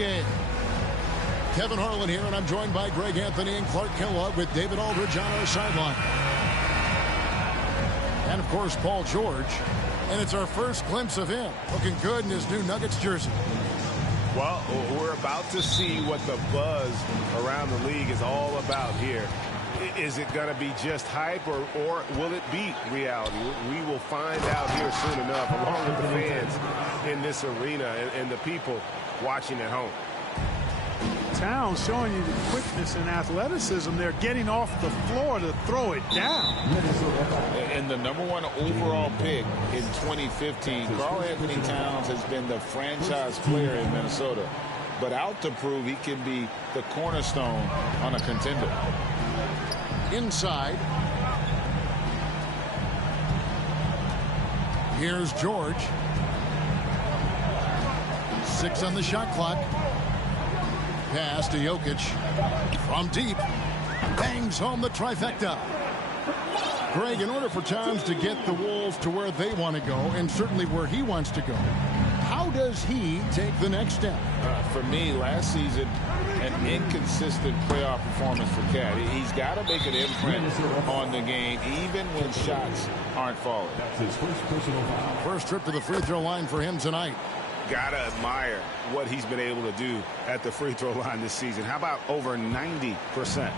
TA. Kevin Harlan here, and I'm joined by Greg Anthony and Clark Kellogg with David Aldridge on our sideline. And, of course, Paul George. And it's our first glimpse of him, looking good in his new Nuggets jersey. Well, we're about to see what the buzz around the league is all about here. Is it going to be just hype, or will it be reality? We will find out here soon enough, along with the fans in this arena and the people watching at home. Towns showing you the quickness and athleticism. They're getting off the floor to throw it down. And the #1 overall pick in 2015, Karl-Anthony Towns has been the franchise player in Minnesota, but out to prove he can be the cornerstone on a contender. Inside. Here's George. 6 on the shot clock. Pass to Jokic. From deep. Bangs home the trifecta. Greg, in order for Towns to get the Wolves to where they want to go, and certainly where he wants to go, how does he take the next step? For me, last season, an inconsistent playoff performance for Cat. He's got to make an imprint on the game, even when shots aren't falling. First trip to the free throw line for him tonight. Gotta admire what he's been able to do at the free throw line this season. How about over 90%?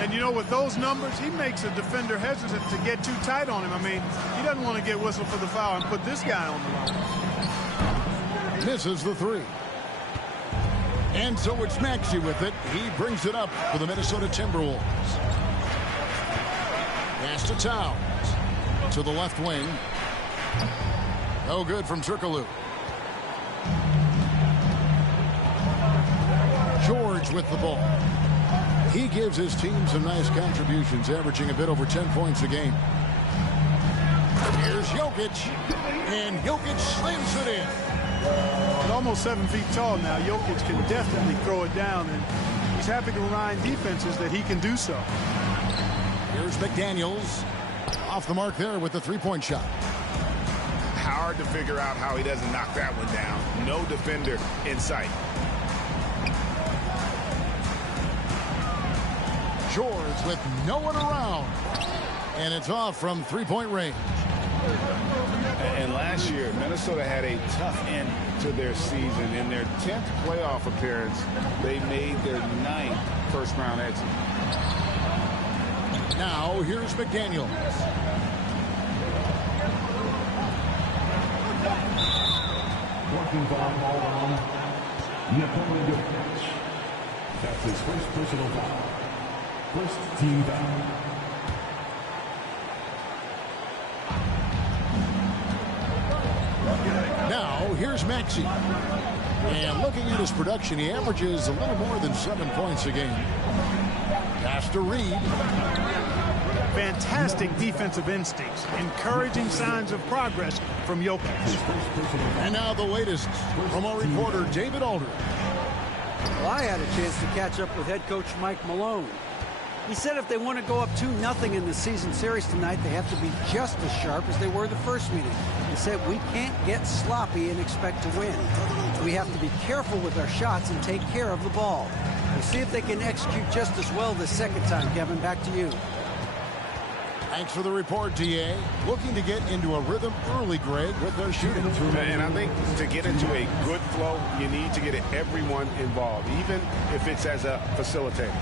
And you know, with those numbers, he makes a defender hesitant to get too tight on him. I mean, he doesn't want to get whistled for the foul and put this guy on the line. Misses the 3. And so it's Maxey with it. He brings it up for the Minnesota Timberwolves. Pass to Towns. To the left wing. No good from Turkoglu. George with the ball. He gives his team some nice contributions, averaging a bit over 10 points a game. Here's Jokic, and Jokic slams it in. At almost 7 feet tall now, Jokic can definitely throw it down, and he's happy to remind defenses that he can do so. Here's McDaniels. Off the mark there with the three-point shot. Hard to figure out how he doesn't knock that one down. No defender in sight. George with no one around. And it's off from three-point range. And last year, Minnesota had a tough end to their season. In their 10th playoff appearance, they made their 9th first-round exit. Now, here's McDaniels. Walking foul on Nikola Jokic. That's his first personal foul. First team foul. Now, here's Maxey. And looking at his production, he averages a little more than 7 points a game. Pass to Reed. Fantastic defensive instincts, encouraging signs of progress from Jokic. And now the latest from our reporter, David Aldridge. Well, I had a chance to catch up with head coach Mike Malone. He said if they want to go up 2-0 in the season series tonight, they have to be just as sharp as they were the first meeting. He said we can't get sloppy and expect to win. We have to be careful with our shots and take care of the ball. We'll see if they can execute just as well this second time. Kevin, back to you. Thanks for the report, TA. Looking to get into a rhythm early, Greg, with their shooting. And I think to get into a good flow, you need to get everyone involved, even if it's as a facilitator.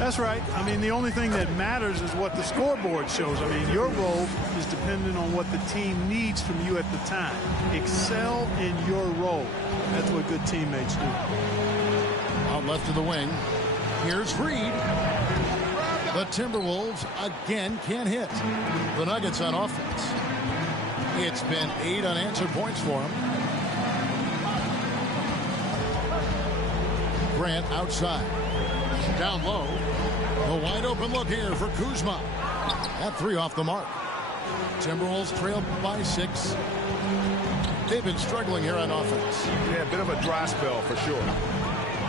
That's right. I mean, the only thing that matters is what the scoreboard shows. I mean, your role is dependent on what the team needs from you at the time. Excel in your role. That's what good teammates do. Out left to the wing. Here's Reed. The Timberwolves again can't hit. The Nuggets on offense. It's been 8 unanswered points for them. Grant outside. Down low. A wide open look here for Kuzma. That 3 off the mark. Timberwolves trailed by 6. They've been struggling here on offense. Yeah, a bit of a dry spell for sure.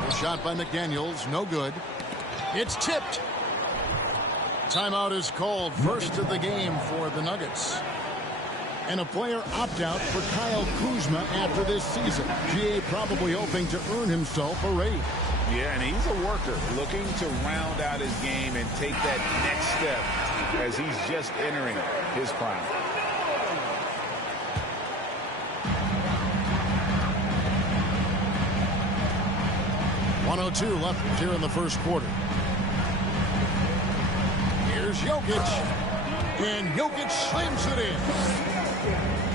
A shot by McDaniels, no good. It's tipped. Timeout is called, first of the game for the Nuggets. And a player opt-out for Kyle Kuzma after this season. GA probably hoping to earn himself a raise. Yeah, and he's a worker looking to round out his game and take that next step as he's just entering his prime. .102 left here in the first quarter. Here's Jokic. And Jokic slams it in.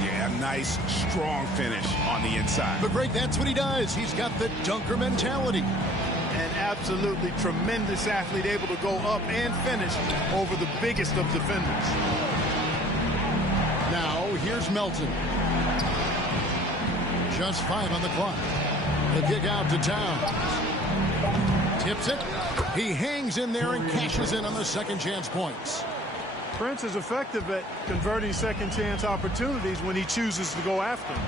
Yeah, nice, strong finish on the inside. But Greg, that's what he does. He's got the dunker mentality. An absolutely tremendous athlete, able to go up and finish over the biggest of defenders. Now, here's Melton. Just 5 on the clock. The kick out to Towns. Tips it. He hangs in there and cashes in on the second chance points. Prince is effective at converting second chance opportunities when he chooses to go after them.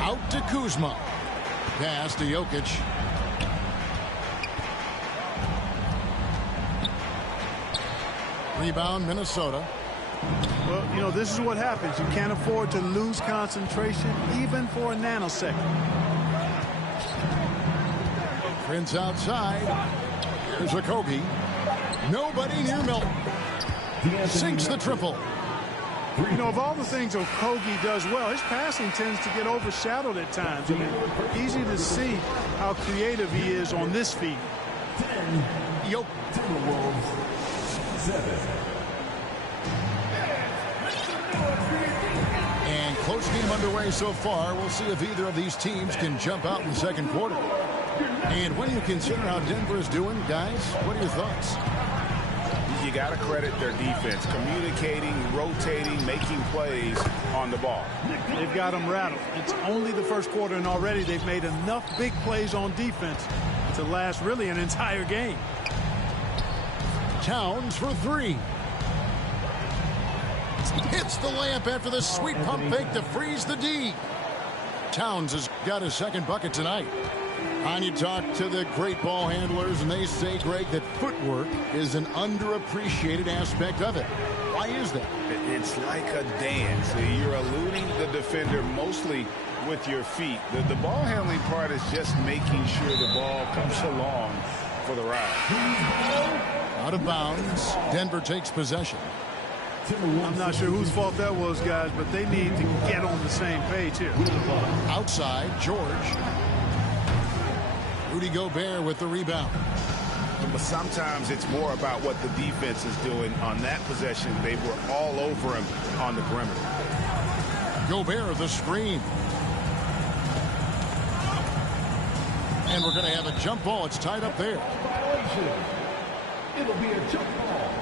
Out to Kuzma. Pass to Jokic. Rebound, Minnesota. Well, you know, this is what happens. You can't afford to lose concentration even for a nanosecond. Prince outside. Here's a Kobe. Nobody near Milton. Sinks the triple. You know, of all the things Okogie does well, his passing tends to get overshadowed at times. I mean, easy to see how creative he is on this feed. 10. Yo. Timberwolves 7. And close game underway so far. We'll see if either of these teams can jump out in the second quarter. And when you consider how Denver is doing, guys, what are your thoughts? You got to credit their defense, communicating, rotating, making plays on the ball. They've got them rattled. It's only the first quarter, and already they've made enough big plays on defense to last really an entire game. Towns for 3. Hits the layup after the sweet pump fake to freeze the D. Towns has got his second bucket tonight. And you talk to the great ball handlers, and they say, Greg, that footwork is an underappreciated aspect of it. Why is that? It's like a dance. You're eluding the defender mostly with your feet. The ball handling part is just making sure the ball comes along for the ride. Out of bounds. Denver takes possession. I'm not sure whose fault that was, guys, but they need to get on the same page here. Outside, George. Rudy Gobert with the rebound. But sometimes it's more about what the defense is doing on that possession. They were all over him on the perimeter. Gobert, the screen. And we're going to have a jump ball. It's tied up there. Violation. It'll be a jump ball.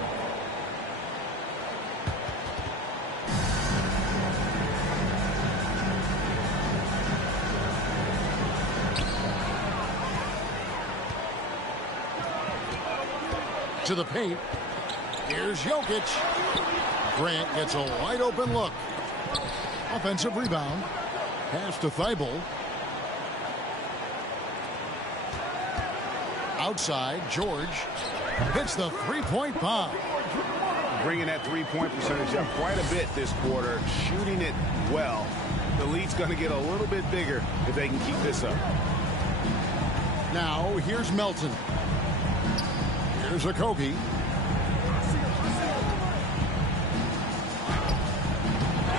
To the paint. Here's Jokic. Grant gets a wide open look. Offensive rebound. Pass to Thibault. Outside, George hits the three-point bomb. Bringing that three-point percentage up quite a bit this quarter, shooting it well. The lead's going to get a little bit bigger if they can keep this up. Now, here's Melton. Here's Okogie.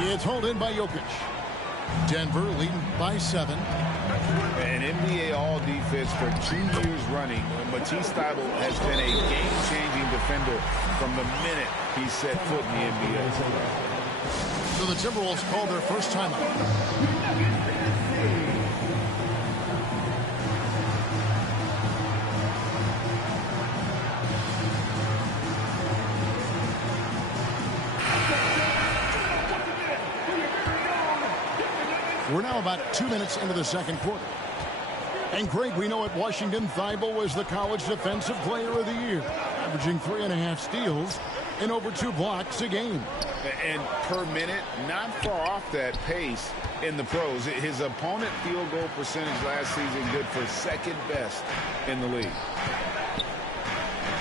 It's hauled in by Jokic. Denver leading by 7. An NBA All-Defense for 2 years running. Matisse Thybulle has been a game-changing defender from the minute he set foot in the NBA. So the Timberwolves call their first timeout. We're now about 2 minutes into the second quarter. And Greg, we know at Washington, Thibault was the college defensive player of the year, averaging 3.5 steals and over 2 blocks a game. And per minute, not far off that pace in the pros. His opponent field goal percentage last season good for second best in the league.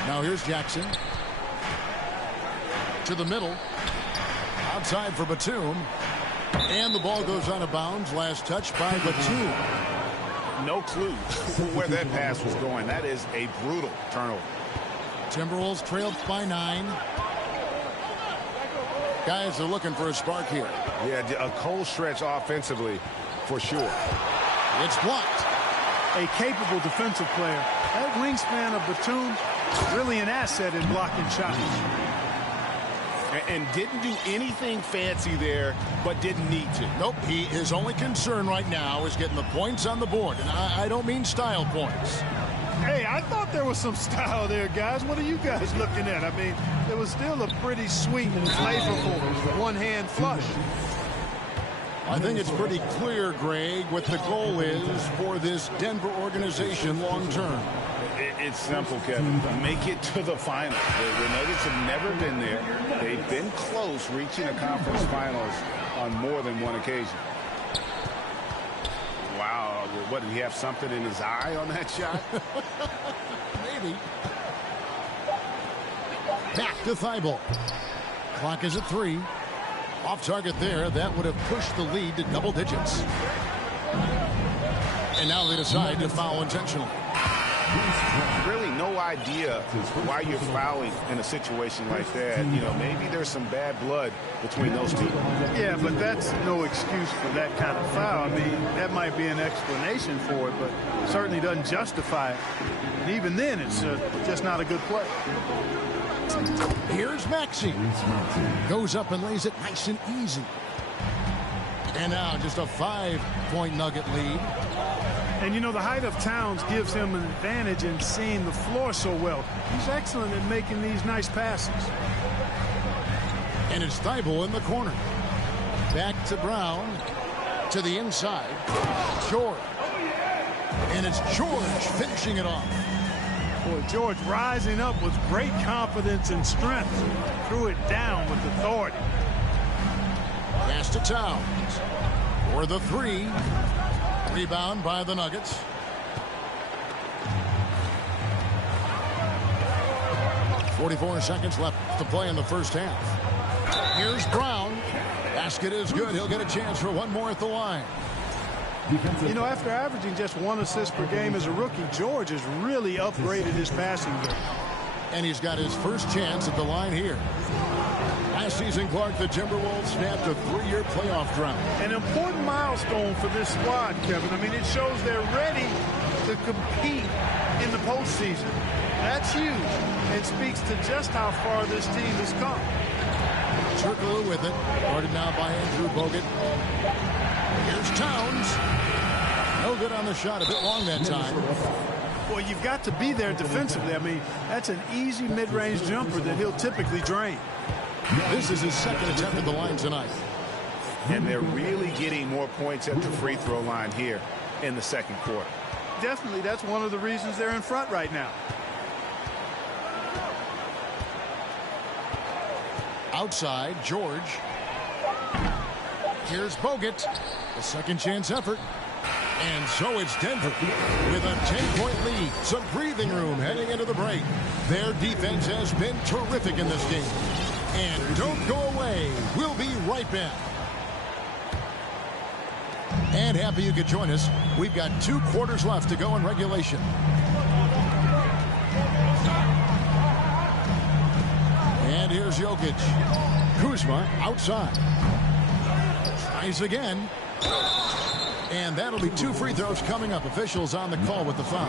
Now here's Jackson. To the middle. Outside for Batum. And the ball goes out of bounds. Last touch by Batum. No clue where that pass was going. That is a brutal turnover. Timberwolves trailed by 9. Guys are looking for a spark here. Yeah, a cold stretch offensively for sure. It's blocked. A capable defensive player. That wingspan of Batum, really an asset in blocking shots. And didn't do anything fancy there, but didn't need to. Nope, his only concern right now is getting the points on the board. And I don't mean style points. Hey, I thought there was some style there, guys. What are you guys looking at? I mean, it was still a pretty sweet and flavorful one-hand flush. I think it's pretty clear, Greg, what the goal is for this Denver organization long term. It's simple, Kevin. Make it to the finals. The Nuggets have never been there. They've been close reaching a conference finals on more than one occasion. Wow. What, did he have something in his eye on that shot? Maybe. Back to Thibault. Clock is at 3. Off target there. That would have pushed the lead to double digits. And now they decide to foul intentionally. Really no idea why you're fouling in a situation like that. You know, maybe there's some bad blood between those two. Yeah, but that's no excuse for that kind of foul. I mean, that might be an explanation for it, but certainly doesn't justify it. And even then, it's just not a good play. Here's Maxey. Goes up and lays it nice and easy. And now just a 5-point Nugget lead. And, you know, the height of Towns gives him an advantage in seeing the floor so well. He's excellent at making these nice passes. And it's Thibault in the corner. Back to Brown. To the inside. George. And it's George finishing it off. Boy, George rising up with great confidence and strength. Threw it down with authority. Pass to Towns. For the 3. Rebound by the Nuggets. .44 seconds left to play in the first half. Here's Brown. Basket is good. He'll get a chance for one more at the line. You know, after averaging just 1 assist per game as a rookie, George has really upgraded his passing game. And he's got his first chance at the line here. Last season, Clark, the Timberwolves snapped a 3-year playoff drought. An important milestone for this squad, Kevin. I mean, it shows they're ready to compete in the postseason. That's huge and speaks to just how far this team has come. Turkoglu with it. Guarded now by Andrew Bogut. Here's Towns. No good on the shot. A bit long that time. Well, you've got to be there defensively. I mean, that's an easy mid-range jumper that he'll typically drain. This is his second attempt at the line tonight. And they're really getting more points at the free throw line here in the second quarter. Definitely, that's one of the reasons they're in front right now. Outside, George. Here's Bogut. A second chance effort. And so it's Denver with a 10-point lead. Some breathing room heading into the break. Their defense has been terrific in this game. And don't go away. We'll be right back. And happy you could join us. We've got 2 quarters left to go in regulation. And here's Jokic. Kuzma outside. Tries again. And that'll be 2 free throws coming up. Officials on the call with the foul.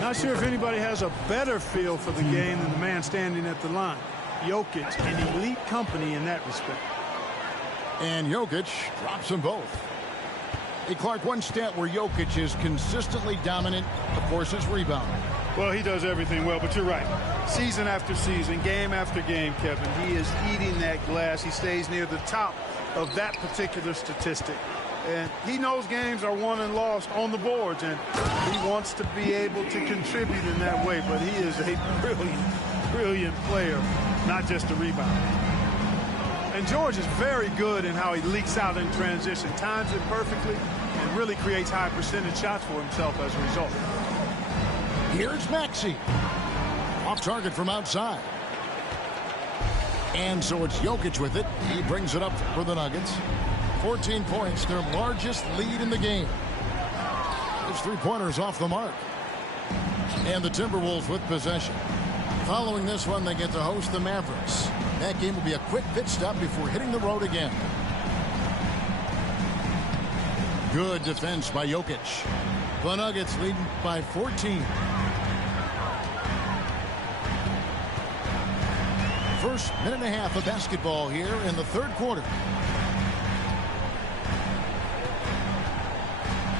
Not sure if anybody has a better feel for the game than the man standing at the line. Jokic, an elite company in that respect. And Jokic drops them both. Hey, Clark, one stat where Jokic is consistently dominant, of course, is rebounding. Well, he does everything well, but you're right. Season after season, game after game, Kevin, he is eating that glass. He stays near the top of that particular statistic. And he knows games are won and lost on the boards, and he wants to be able to contribute in that way. But he is a brilliant player, not just a rebounder. And George is very good in how he leaks out in transition, times it perfectly, and really creates high percentage shots for himself as a result. Here's Maxey. Off target from outside. And so it's Jokic with it. He brings it up for the Nuggets. 14 points, their largest lead in the game. His three-pointers off the mark. And the Timberwolves with possession. Following this one, they get to host the Mavericks. That game will be a quick pit stop before hitting the road again. Good defense by Jokic. The Nuggets leading by 14. First minute and a half of basketball here in the third quarter.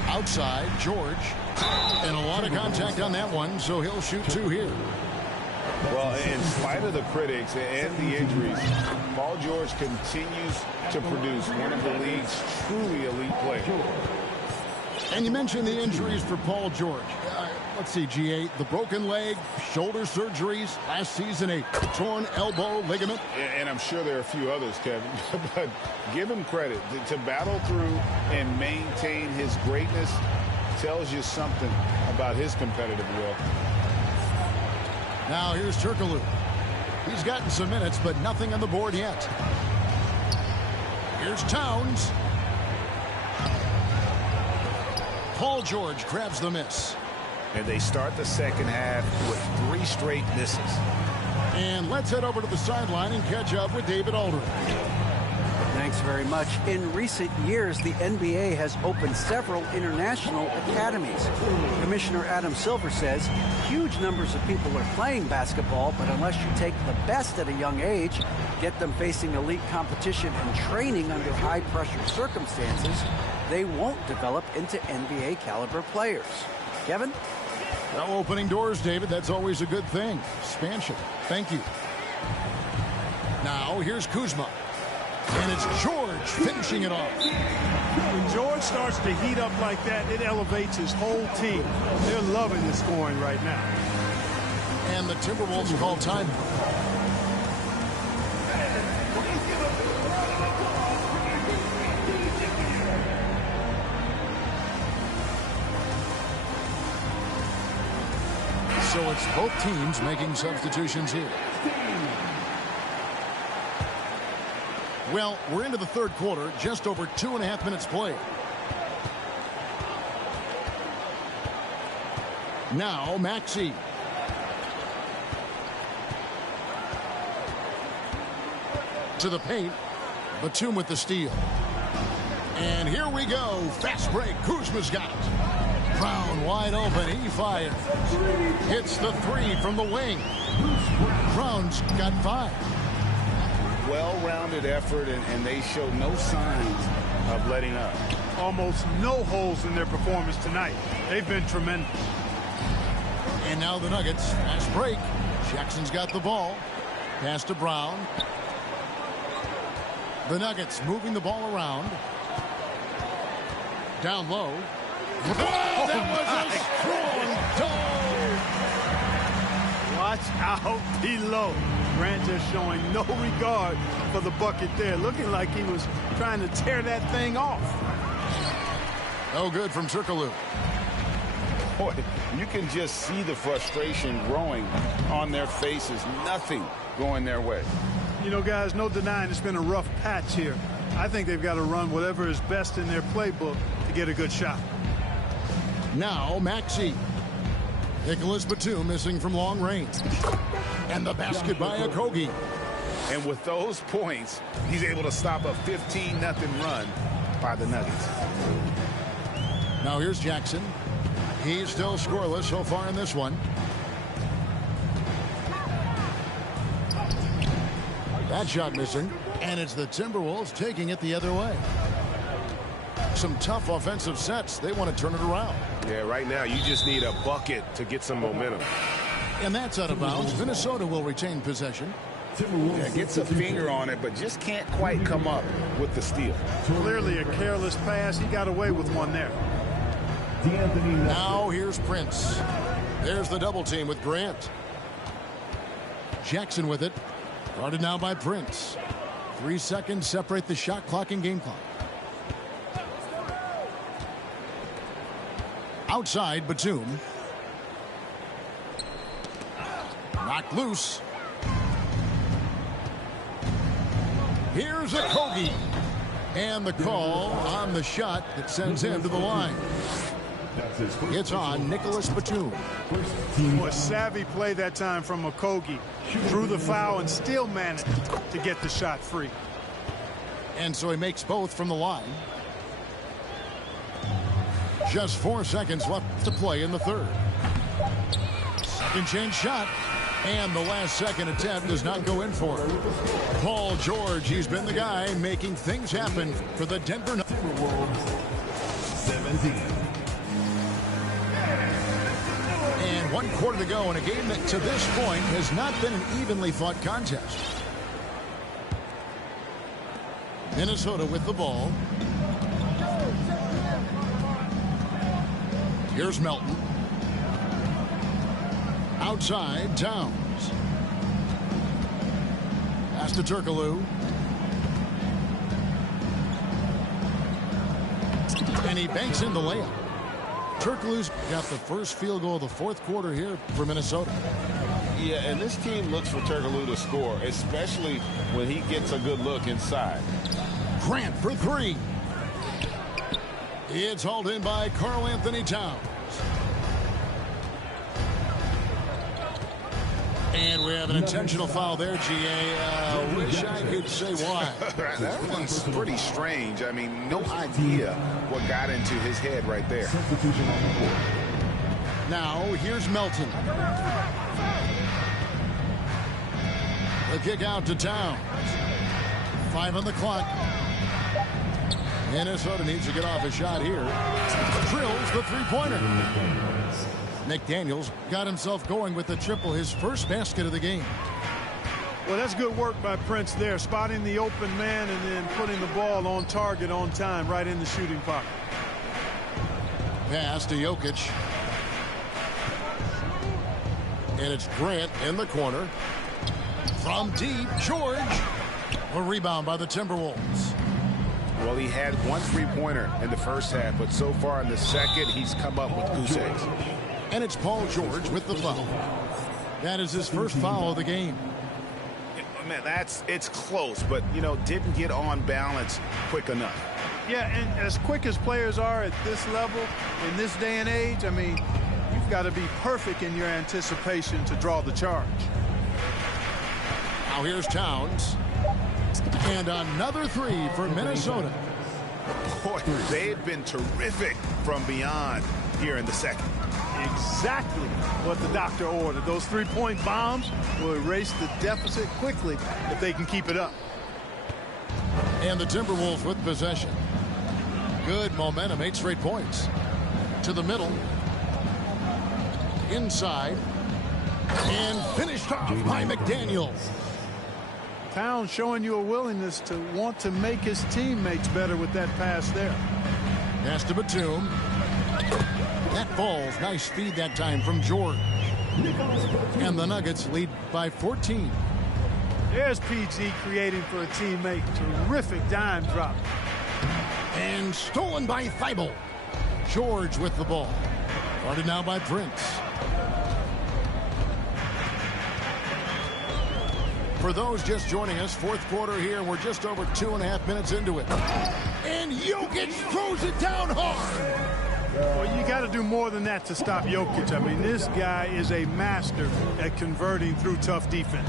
Outside, George. And a lot of contact on that one, so he'll shoot two here. Well, in spite of the critics and the injuries, Paul George continues to produce one of the league's truly elite players. And you mentioned the injuries for Paul George. Let's see, GA, the broken leg, shoulder surgeries, last season a torn elbow ligament. And I'm sure there are a few others, Kevin, but give him credit. To battle through and maintain his greatness tells you something about his competitive will. Now here's Turkoglu. He's gotten some minutes, but nothing on the board yet. Here's Towns. Paul George grabs the miss. And they start the second half with 3 straight misses. And let's head over to the sideline and catch up with David Aldridge. Thanks very much. In recent years, the NBA has opened several international academies. Commissioner Adam Silver says huge numbers of people are playing basketball, but unless you take the best at a young age, get them facing elite competition and training under high-pressure circumstances, they won't develop into NBA caliber players. Kevin? Well, opening doors, David, that's always a good thing. Expansion. Thank you. Now, here's Kuzma. And it's George finishing it off. When George starts to heat up like that, it elevates his whole team. They're loving the scoring right now. And the Timberwolves call time. So it's both teams making substitutions here. Well, we're into the third quarter, just over 2.5 minutes played. Now, Maxey. To the paint. Batum with the steal. And here we go. Fast break. Kuzma's got it. Brown wide open. He fires. Hits the 3 from the wing. Brown's got 5. Well-rounded effort, and they show no signs of letting up. Almost no holes in their performance tonight. They've been tremendous. And now the Nuggets. Fast break. Jackson's got the ball. Pass to Brown. The Nuggets moving the ball around. Down low. Oh, that was a strong toe. Watch out below. Grant just showing no regard for the bucket there. Looking like he was trying to tear that thing off. No good from Turkoglu. Boy, you can just see the frustration growing on their faces. Nothing going their way. You know, guys, no denying it's been a rough patch here. I think they've got to run whatever is best in their playbook to get a good shot. Now, Maxey. Nicholas Batum missing from long range. And the basket by Okogie. And with those points, he's able to stop a 15-0 run by the Nuggets. Now here's Jackson. He's still scoreless so far in this one. That shot missing. And it's the Timberwolves taking it the other way. Some tough offensive sets. They want to turn it around. Yeah, right now you just need a bucket to get some momentum. And that's out of bounds. Minnesota will retain possession. Yeah, gets a finger on it, but just can't quite come up with the steal. Clearly a careless pass. He got away with one there. Now here's Prince. There's the double team with Grant. Jackson with it. Guarded now by Prince. 3 seconds separate the shot clock and game clock. Outside, Batum. Knocked loose. Here's a Kogi. And the call on the shot that sends him to the line. It's on Nicholas Batum. Boy, savvy play that time from Okogie. Drew the foul and still managed to get the shot free. And so he makes both from the line. Just 4 seconds left to play in the third. Second chance shot. And the last second attempt does not go in for it. Paul George, he's been the guy making things happen for the Denver Nuggets. 17. And 1 quarter to go in a game that to this point has not been an evenly fought contest. Minnesota with the ball. Here's Melton. Outside, Towns. Pass to Turkoglu. And he banks in the layup. Turkoglu's got the first field goal of the fourth quarter here for Minnesota. Yeah, and this team looks for Turkoglu to score, especially when he gets a good look inside. Grant for 3. It's hauled in by Karl-Anthony Towns. And we have an intentional foul there, G.A. Wish I could say why. That one's pretty strange. I mean, no idea what got into his head right there. Now, here's Melton. The kick out to Towns. 5 on the clock. Minnesota needs to get off a shot here. Drills the three-pointer. McDaniels got himself going with the triple, his first basket of the game. Well, that's good work by Prince there, spotting the open man and then putting the ball on target on time right in the shooting pocket. Pass to Jokic. And it's Grant in the corner. From deep, George. A rebound by the Timberwolves. Well, he had 1 3-pointer in the first half, but so far in the second, he's come up with goose eggs. And it's Paul George with the foul. That is his first foul of the game. Man, it's close, but, you know, didn't get on balance quick enough. Yeah, and as quick as players are at this level, in this day and age, I mean, you've got to be perfect in your anticipation to draw the charge. Now here's Towns. And another 3 for Minnesota. Boy, they've been terrific from beyond here in the second. Exactly what the doctor ordered. Those 3-point bombs will erase the deficit quickly if they can keep it up. And the Timberwolves with possession. Good momentum, 8 straight points. To the middle. Inside. And finished off by McDaniels. Towns showing you a willingness to want to make his teammates better with that pass there. Pass to Batum. That falls. Nice feed that time from George. And the Nuggets lead by 14. There's PG creating for a teammate. Terrific dime drop. And stolen by Thibault. George with the ball. Guarded now by Prince. For those just joining us, fourth quarter here, we're just over 2.5 minutes into it. And Jokic throws it down hard. Well, you got to do more than that to stop Jokic. I mean, this guy is a master at converting through tough defense.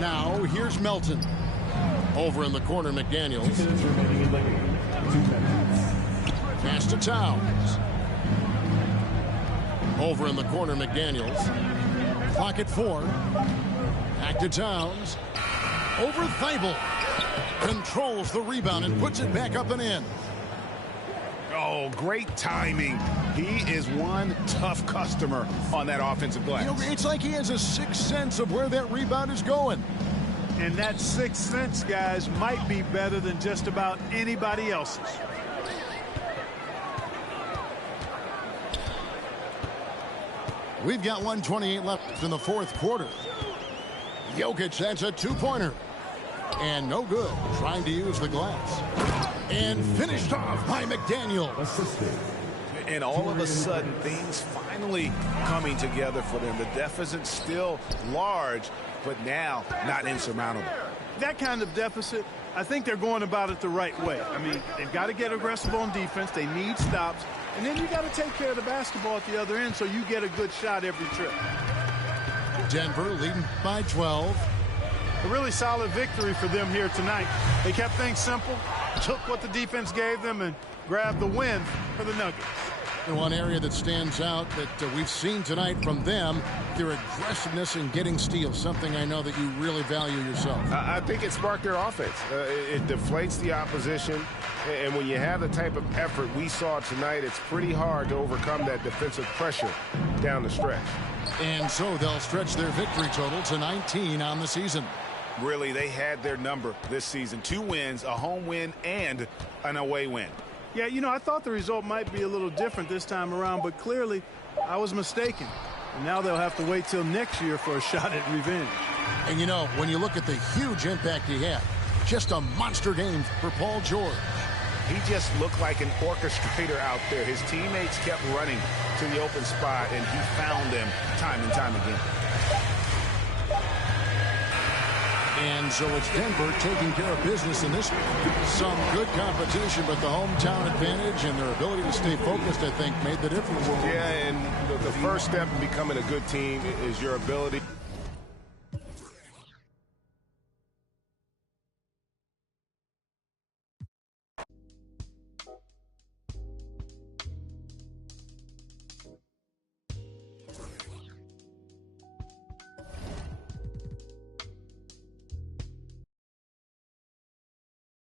Now, here's Melton. Over in the corner, McDaniels. Pass to Towns. Over in the corner, McDaniels. Clock at 4. Back to Towns. Over Thibault. Controls the rebound and puts it back up and in. Oh, great timing. He is one tough customer on that offensive glass. You know, it's like he has a sixth sense of where that rebound is going. And that sixth sense, guys, might be better than just about anybody else's. We've got 1:28 left in the fourth quarter. Jokic, that's a 2-pointer. And no good. Trying to use the glass. And finished off by McDaniels. And all of a sudden, things finally coming together for them. The deficit's still large, but now not insurmountable. That kind of deficit, I think they're going about it the right way. I mean, they've got to get aggressive on defense. They need stops. And then you got to take care of the basketball at the other end so you get a good shot every trip. Denver leading by 12. A really solid victory for them here tonight. They kept things simple, took what the defense gave them, and grabbed the win for the Nuggets. And one area that stands out that we've seen tonight from them, their aggressiveness in getting steals, something I know that you really value yourself. I think it sparked their offense. It deflates the opposition, and when you have the type of effort we saw tonight, it's pretty hard to overcome that defensive pressure down the stretch. And so they'll stretch their victory total to 19 on the season. Really, they had their number this season. 2 wins, a home win, and an away win. Yeah, you know, I thought the result might be a little different this time around, but clearly I was mistaken. And now they'll have to wait till next year for a shot at revenge. And, you know, when you look at the huge impact he had, just a monster game for Paul George. He just looked like an orchestrator out there. His teammates kept running to the open spot, and he found them time and time again. And so it's Denver taking care of business in this one. Some good competition, but the hometown advantage and their ability to stay focused, I think, made the difference. Yeah, and the first step in becoming a good team is your ability